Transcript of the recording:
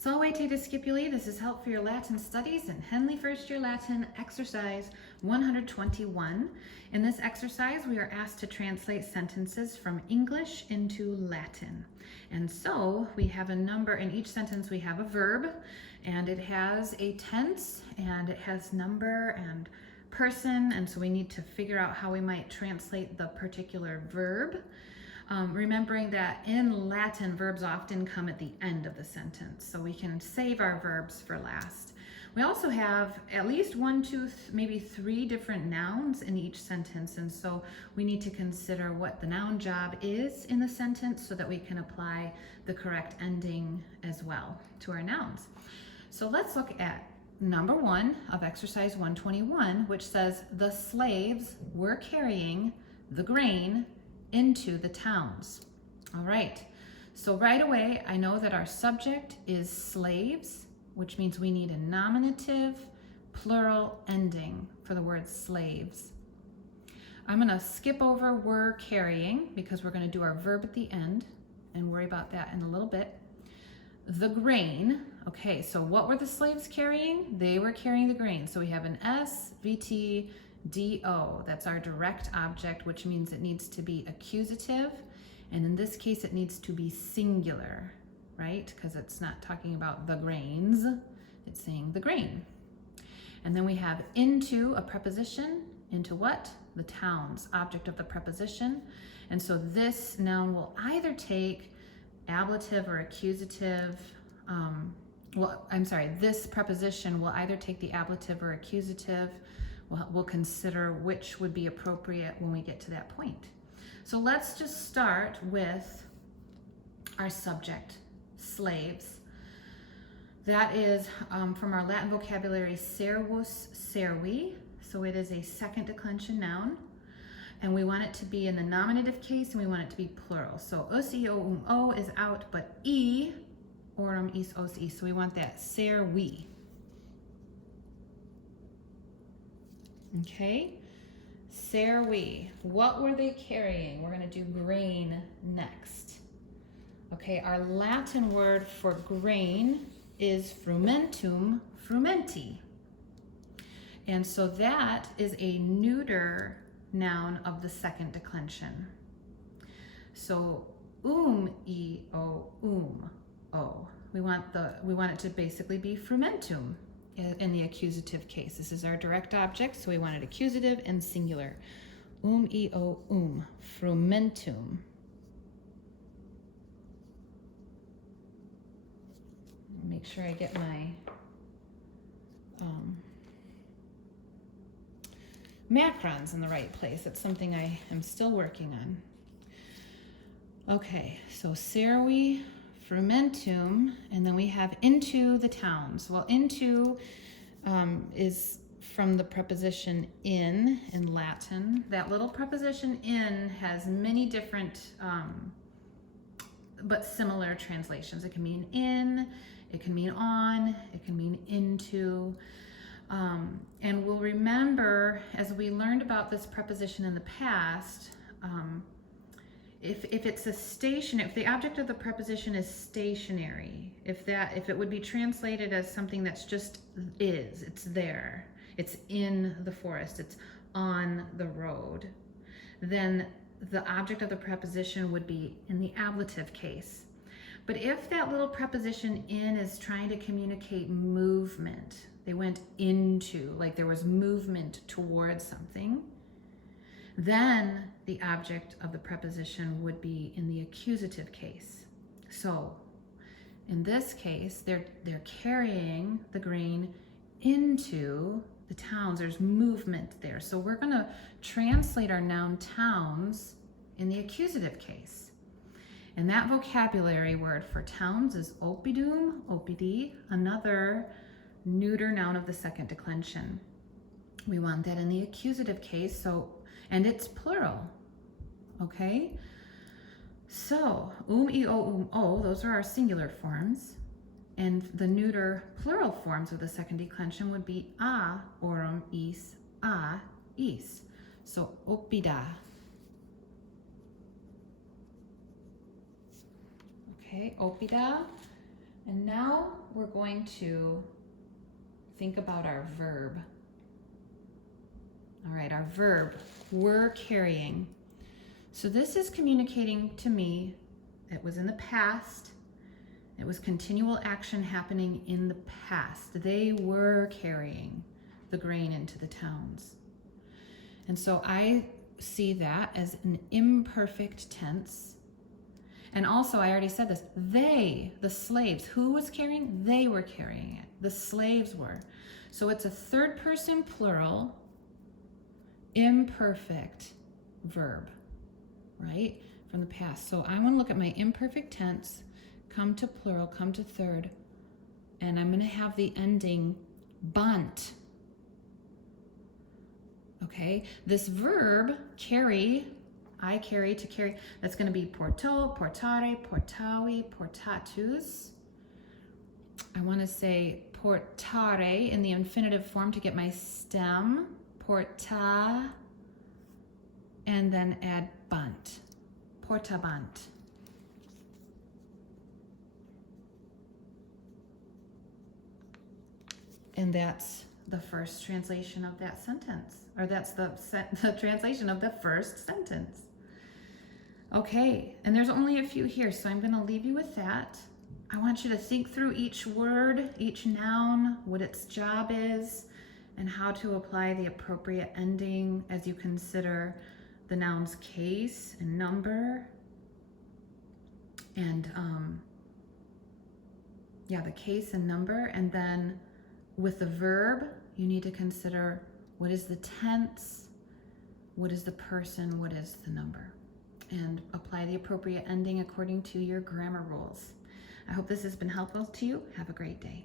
Salve te discipuli, this is Help for Your Latin Studies in Henle First Year Latin, exercise 121. In this exercise, we are asked to translate sentences from English into Latin. And so we have a number, in each sentence we have a verb, and it has a tense, and it has number and person, and so we need to figure out how we might translate the particular verb. Remembering that in Latin, verbs often come at the end of the sentence, so we can save our verbs for last. We also have at least one, two, maybe three different nouns in each sentence, and so we need to consider what the noun job is in the sentence so that we can apply the correct ending as well to our nouns. So let's look at number 1 of exercise 121, which says the slaves were carrying the grain into the towns. All right, so right away I know that our subject is slaves, which means we need a nominative plural ending for the word slaves. I'm going to skip over were carrying because we're going to do our verb at the end and worry about that in a little bit. The grain, okay, so what were the slaves carrying? They were carrying the grain. So we have an SVT DO, that's our direct object, which means it needs to be accusative, and in this case it needs to be singular, right? Because it's not talking about the grains, it's saying the grain. And then we have into, a preposition, into what? The towns, object of the preposition. And so this noun will either take ablative or accusative, this preposition will either take the ablative or accusative. We'll consider which would be appropriate when we get to that point. So let's just start with our subject, slaves. That is from our Latin vocabulary, servus, servi. So it is a second declension noun. And we want it to be in the nominative case, and we want it to be plural. So us, I, o is out, but e, orum, is, os, e. So we want that servi. Okay, servi. What were they carrying? We're going to do grain next. Okay, our Latin word for grain is frumentum frumenti. And so that is a neuter noun of the second declension. So I, o, o. We want it to basically be frumentum in the accusative case. This is our direct object, so we want it accusative and singular. I, o, frumentum. Make sure I get my macrons in the right place. It's something I am still working on. Okay, so servi, frumentum, and then we have into the towns. Well, into is from the preposition in Latin. That little preposition in has many different but similar translations. It can mean in, it can mean on, it can mean into. And we'll remember, as we learned about this preposition in the past, if it's a station, if the object of the preposition is stationary, if it would be translated as something that's just is, it's there, it's in the forest, it's on the road, then the object of the preposition would be in the ablative case. But if that little preposition in is trying to communicate movement, they went into, like there was movement towards something, then the object of the preposition would be in the accusative case. So in this case, they're carrying the grain into the towns. There's movement there. So we're going to translate our noun towns in the accusative case. And that vocabulary word for towns is oppidum, oppidi, another neuter noun of the second declension. We want that in the accusative case, and it's plural. Okay? So, I, o, those are our singular forms. And the neuter plural forms of the second declension would be a, orum, is, a, is. So, oppida. Okay, oppida. And now we're going to think about our verb. All right, our verb, we're carrying. So this is communicating to me, it was in the past. It was continual action happening in the past. They were carrying the grain into the towns. And so I see that as an imperfect tense. And also, I already said this, they, the slaves, who was carrying? They were carrying it. The slaves were. So it's a third person plural, imperfect verb, right? From the past. So I want to look at my imperfect tense, come to plural, come to third, and I'm going to have the ending bunt. Okay, this verb, carry, I carry, to carry, that's going to be porto, portare, portavi, portatus. I want to say portare in the infinitive form to get my stem, porta, and then add bunt, portabant. And that's the first translation of that sentence, or that's the translation of the first sentence. Okay, and there's only a few here, so I'm going to leave you with that. I want you to think through each word, each noun, what its job is, and how to apply the appropriate ending as you consider the noun's case and number. And the case and number. And then with the verb, you need to consider what is the tense, what is the person, what is the number, and apply the appropriate ending according to your grammar rules. I hope this has been helpful to you. Have a great day.